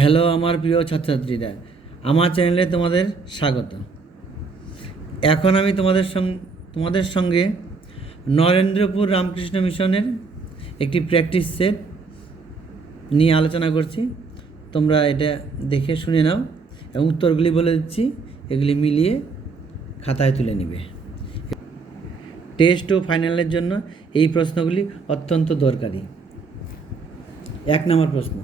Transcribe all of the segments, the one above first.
Hello আমার প্রিয় ছাত্রছাত্রীরা, আমার চ্যানেলে তোমাদের স্বাগত। এখন আমি তোমাদের সঙ্গে নরেন্দ্রপুর রামকৃষ্ণ মিশনের একটি প্র্যাকটিস সেট নিয়ে আলোচনা করছি। তোমরা এটা দেখে শুনে নাও এবং উত্তরগুলি বলে দিচ্ছি, এগুলি মিলিয়ে খাতায় তুলে নিবে। টেস্ট ও ফাইনালের জন্য এই প্রশ্নগুলি অত্যন্ত দরকারি। 1 নম্বর প্রশ্ন,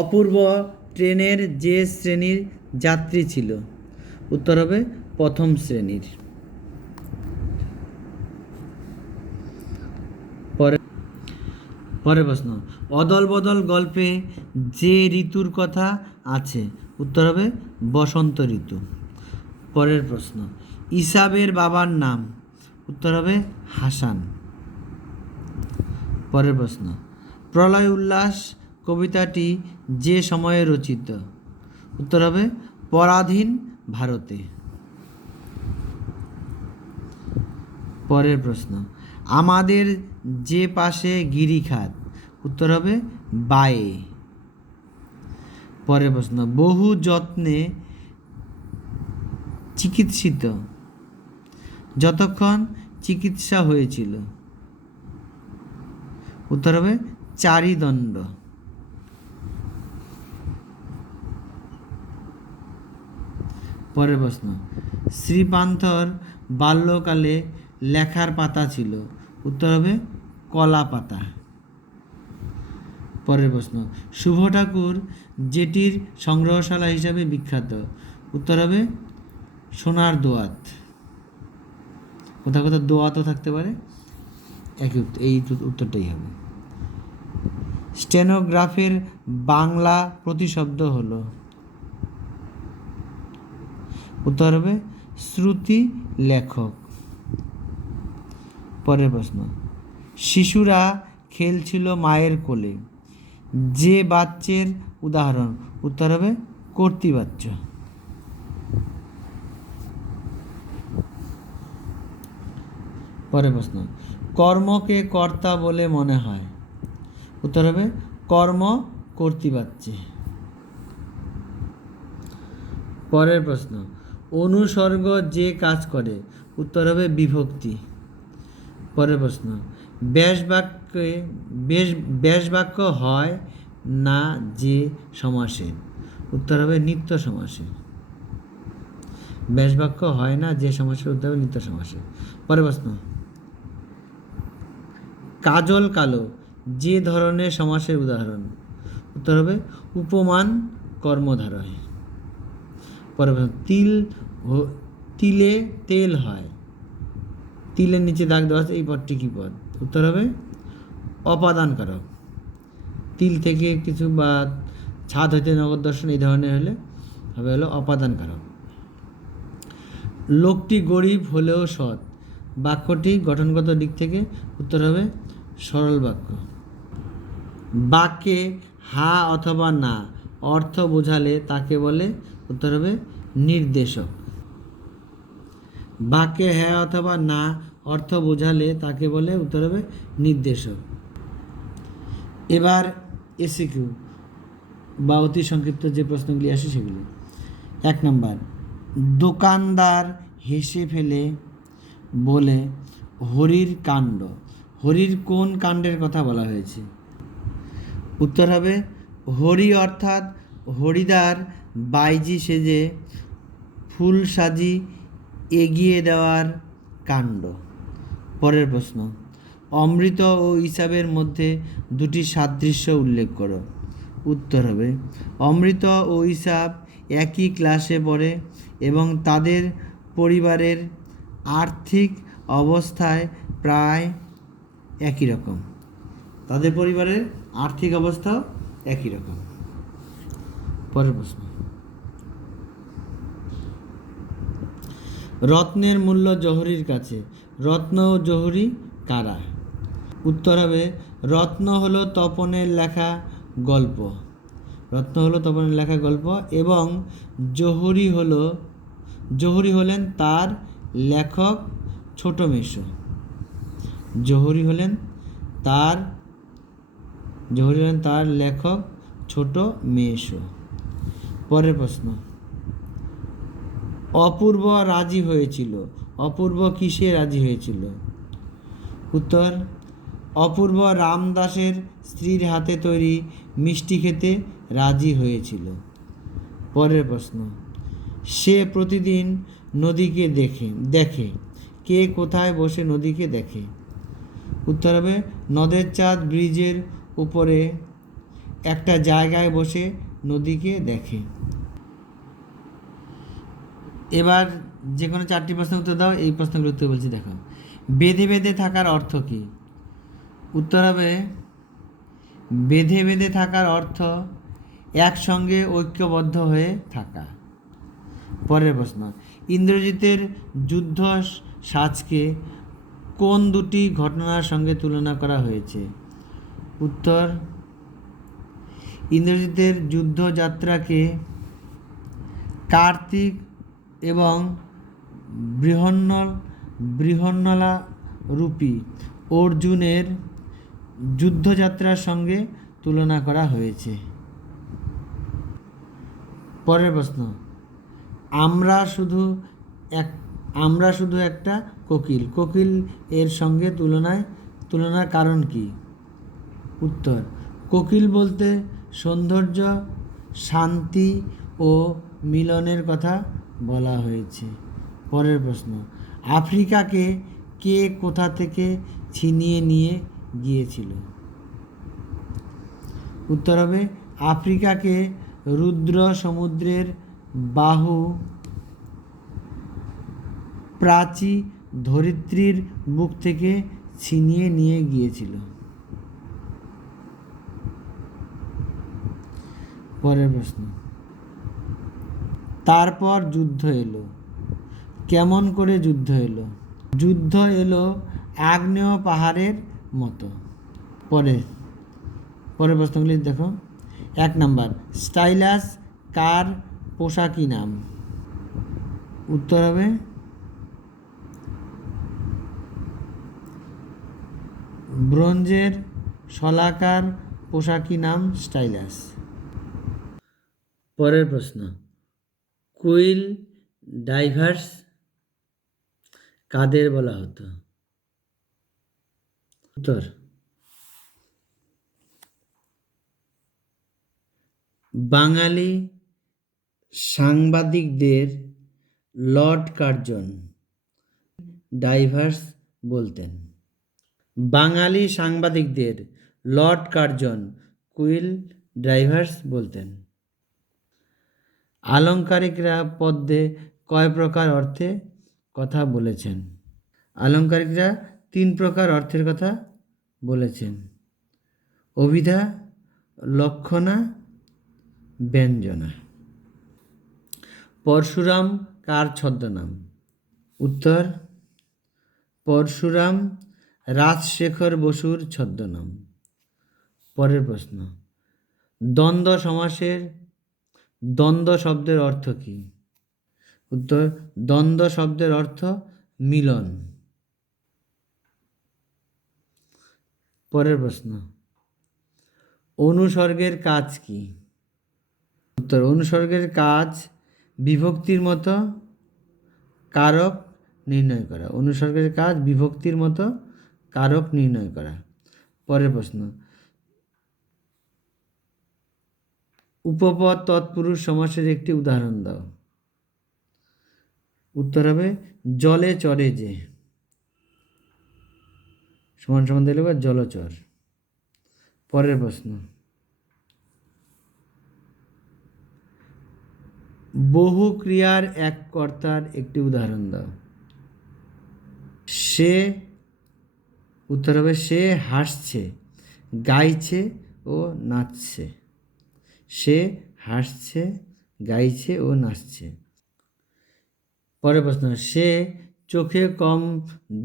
অপূর্ব ট্রেনের যে শ্রেণীর যাত্রী ছিল? উত্তর হবে প্রথম শ্রেণীর। পরের প্রশ্ন, অদল বদল গল্পে যে ঋতুর কথা আছে? উত্তর হবে বসন্ত ঋতু। পরের প্রশ্ন, ইসাবের বাবার নাম? উত্তর হবে হাসান। পরের প্রশ্ন, প্রলয় উল্লাস কবিতাটি যে সময়ে রচিত? উত্তর হবে পরাধীন ভারতে। পরের প্রশ্ন, আমাদের যে পাশে গিরিখাত? উত্তর হবে বায়ে। পরের প্রশ্ন, বহু যত্নে চিকিৎসিত যতক্ষণ চিকিৎসা হয়েছিল? উত্তর হবে চারিদণ্ড। পরের প্রশ্ন, শ্রীপান্থর বাল্যকালে লেখার পাতা ছিল? উত্তর হবে কলা পাতা। পরের প্রশ্ন, শুভ ঠাকুর যেটির সংগ্রহশালা হিসাবে বিখ্যাত? উত্তর হবে সোনার দোয়াত। কোথাও কোথাও দোয়াতও থাকতে পারে, এই উত্তরটাই হবে। স্টেনোগ্রাফের বাংলা প্রতিশব্দ হলো? উত্তর হবে শ্রুতি লেখক। পরের প্রশ্ন, শিশুরা খেলছিল মায়ের কোলে, যে বাচ্চের উদাহরণ? উত্তর হবে কর্তৃবাচ্য। পরের প্রশ্ন, কর্মকে কর্তা বলে মনে হয়? উত্তর হবে কর্ম কর্তৃবাচ্যে। পরের প্রশ্ন, অনুসর্গ যে কাজ করে? উত্তর হবে বিভক্তি। পরের প্রশ্ন, ব্যাস বাক্য হয় না যে সমাসে? উত্তর হবে নিত্য সমাসে। ব্যাস বাক্য হয় না যে সমাসের, উত্তর হবে নিত্য সমাসে। পরের প্রশ্ন, কাজল কালো যে ধরনের সমাসের উদাহরণ? উত্তর হবে উপমান কর্মধারয়। পরের প্রশ্ন, তিলে তেল হয়, তিলের নিচে দাগ দেওয়া আছে, এই পদটি কী পদ? উত্তর হবে অপাদান কারক। তিল থেকে কিছু বা ছাদ হইতে নগর দর্শন এই ধরনের হলে হবে হলো অপাদান কারক। লোকটি গরিব হলেও সৎ বাক্যটি গঠনগত দিক থেকে? উত্তর হবে সরল বাক্য। বাক্যে হা অথবা না অর্থ বোঝালে তাকে বলে? উত্তর হবে নির্দেশক। বাক্যে হ্যাঁ অথবা না অর্থ বোঝালে তাকে বলে? উত্তর হবে নির্দেশক। এবার এসিকিউ বা অতি সংক্ষিপ্ত যে প্রশ্নগুলি আসে সেগুলি। 1 নম্বর, দোকানদার হেসে ফেলে বলে হরির কাণ্ড। হরির কোন কাণ্ডের কথা বলা হয়েছে? উত্তর হবে হরি অর্থাৎ হরিদার বাইজি সেজে ফুল সাজি এগিয়ে দেওয়ার কাণ্ড। পরের প্রশ্ন, অমৃত ও ইসাবের মধ্যে দুটি সাদৃশ্য উল্লেখ করো। উত্তর হবে অমৃত ও ইসাব একই ক্লাসে পড়ে এবং তাদের পরিবারের আর্থিক অবস্থায় প্রায় একই রকম। তাদের পরিবারের আর্থিক অবস্থাও একই রকম। পরের প্রশ্ন, রত্নের মূল্য জহুরির কাছে। রত্ন ও জহুরি কারা? উত্তর হবে রত্ন হলো তপনের লেখা গল্প, রত্ন হলো তপনের লেখা গল্প এবং জহুরি হলেন তার লেখক ছোট মেশো। জহুরি হলেন তার লেখক ছোট মেয়েসো। পরের প্রশ্ন, অপূর্ব রাজি হয়েছিল। অপূর্ব কিসে রাজি হয়েছিল? উত্তর, অপূর্ব রামদাসের স্ত্রীর হাতে তৈরি মিষ্টি খেতে রাজি হয়েছিল। পরের প্রশ্ন, সে প্রতিদিন নদীকে দেখে। কে কোথায় বসে নদীকে দেখে? উত্তর হবে, নদের চাঁদ ব্রিজের উপরে একটা জায়গায় বসে নদীকে দেখে। এবার যে কোনো 4টি প্রশ্নের উত্তর দাও। এই প্রশ্নগুলোর উত্তর বলছি, দেখো। বেঁধে বেঁধে থাকার অর্থ কী? উত্তর হবে, বেঁধে বেঁধে থাকার অর্থ একসঙ্গে ঐক্যবদ্ধ হয়ে থাকা। পরের প্রশ্ন, ইন্দ্রজিতের যুদ্ধ সাজকে কোন দুটি ঘটনার সঙ্গে তুলনা করা হয়েছে? উত্তর, ইন্দ্রজিতের যুদ্ধযাত্রাকে কার্তিক এবং বৃহন্নলা রূপী অর্জুনের যুদ্ধযাত্রার সঙ্গে তুলনা করা হয়েছে। পরের প্রশ্ন, আমরা শুধু একটা কোকিল। কোকিল এর সঙ্গে তুলনার কারণ কি? উত্তর, কোকিল বলতে সৌন্দর্য, শান্তি ও মিলনের কথা বলা হয়েছে। পরের প্রশ্ন, আফ্রিকাকে কে কোথা থেকে ছিনিয়ে নিয়ে গিয়েছিল? উত্তর হবে, আফ্রিকাকে রুদ্র সমুদ্রের বাহু প্রাচী ধরিত্রীর বুক থেকে ছিনিয়ে নিয়ে গিয়েছিল। পরের প্রশ্ন, তারপর যুদ্ধ এলো। কেমন করে যুদ্ধ এলো? যুদ্ধ এলো আগ্নেয় পাহাড়ের মতো। পরের প্রশ্নগুলি দেখো। 1 নাম্বার, স্টাইলাস কার পোশাকি নাম? উত্তর হবে, ব্রোঞ্জের শলাকার পোশাকি নাম স্টাইলাস। পরের প্রশ্ন, কুইল ডাইভার্স কাদের বলা হতো? উত্তর, বাঙালি সাংবাদিকদের লর্ড কার্জন ডাইভার্স বলতেন। বাঙালি সাংবাদিকদের লর্ড কার্জন কুইল ডাইভার্স বলতেন। আলংকারিকরা পদ্যে কয় প্রকার অর্থে কথা বলেছেন? আলংকারিকরা 3 প্রকার অর্থের কথা বলেছেন: অভিধা, লক্ষণা, ব্যঞ্জনা। পরশুরাম কার ছদ্মনাম? উত্তর, পরশুরাম রাজশেখর বসুর ছদ্মনাম। পরের প্রশ্ন, দ্বন্দ্ব শব্দের অর্থ কী? উত্তর, দ্বন্দ্ব শব্দের অর্থ মিলন। পরের প্রশ্ন, অনুসর্গের কাজ কি? উত্তর, অনুসর্গের কাজ বিভক্তির মতো কারক নির্ণয় করা। অনুসর্গের কাজ বিভক্তির মতো কারক নির্ণয় করা। পরের প্রশ্ন, উপপদ তৎপুরুষ সমাসের একটি উদাহরণ দাও। উত্তর হবে, জলে চড়ে যে। সমান সমান দিলে জলচর। পরের প্রশ্ন, বহু ক্রিয়ার এক কর্তার একটি উদাহরণ দাও। সে। উত্তর হবে, সে হাসছে, গাইছে ও নাচছে। সে হাসছে, গাইছে ও নাচছে। পরের প্রশ্ন, সে চোখে কম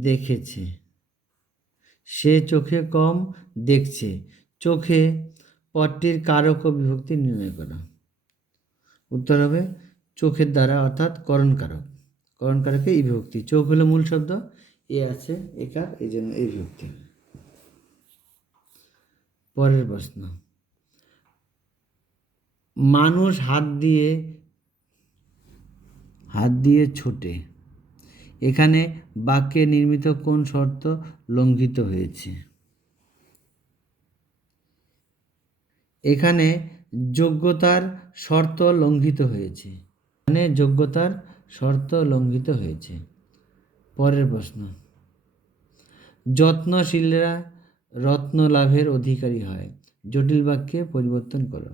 দেখেছে। সে চোখে কম দেখছে। চোখে পদটির কারক ও বিভক্তি নির্ণয় করা। উত্তর হবে, চোখের দ্বারা, অর্থাৎ করণকারক। করণকারকে এই বিভক্তি। চোখ হলো মূল শব্দ, এ আছে একার, এই জন্য এই বিভক্তি। পরের প্রশ্ন, মানুষ হাত দিয়ে ছোটে। এখানে বাক্যে নির্মিত কোন শর্ত লঙ্ঘিত হয়েছে? এখানে যোগ্যতার শর্ত লঙ্ঘিত হয়েছে। পরের প্রশ্ন, যত্নশীলরা রত্ন লাভের অধিকারী হয়। জটিল বাক্যে পরিবর্তন করো।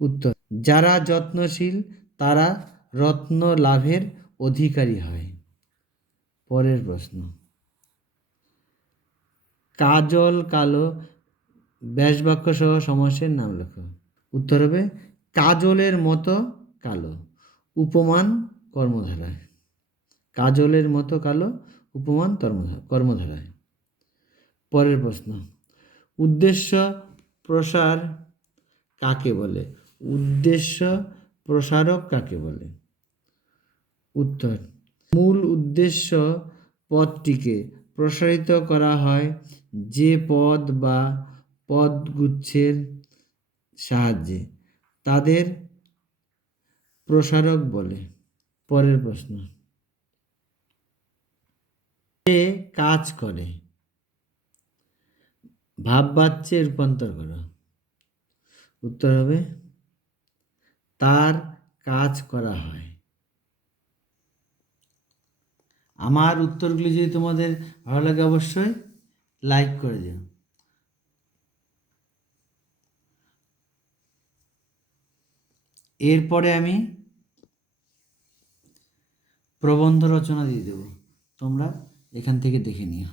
উত্তর, যারা যত্নশীল তারা রত্ন লাভের অধিকারী হয়। পরের প্রশ্ন, কাজল কালো ব্যাসবাক্য সহ সমাসের নাম লেখো। উত্তর হবে কাজলের মতো কালো, উপমান কর্মধারায়। কাজলের মতো কালো, উপমান কর্মধারায়। পরের প্রশ্ন, উদ্দেশ্য প্রসার কাকে বলে? উদ্দেশ্য প্রসারক কাকে বলে? উত্তর, মূল উদ্দেশ্য পদটিকে প্রসারিত করা হয় যে পদ বা পদগুচ্ছের সাহায্যে তাদের প্রসারক বলে। পরের প্রশ্ন, যে কাজ করে ভাববাচ্যে রূপান্তর করো। উত্তর হবে তার কাজ করা হয়। আমার উত্তরগুলি যদি তোমাদের ভালো লাগে অবশ্যই লাইক করে দিও। এরপরে আমি প্রবন্ধ রচনা দিয়ে দেব, তোমরা এখান থেকে দেখে নিও।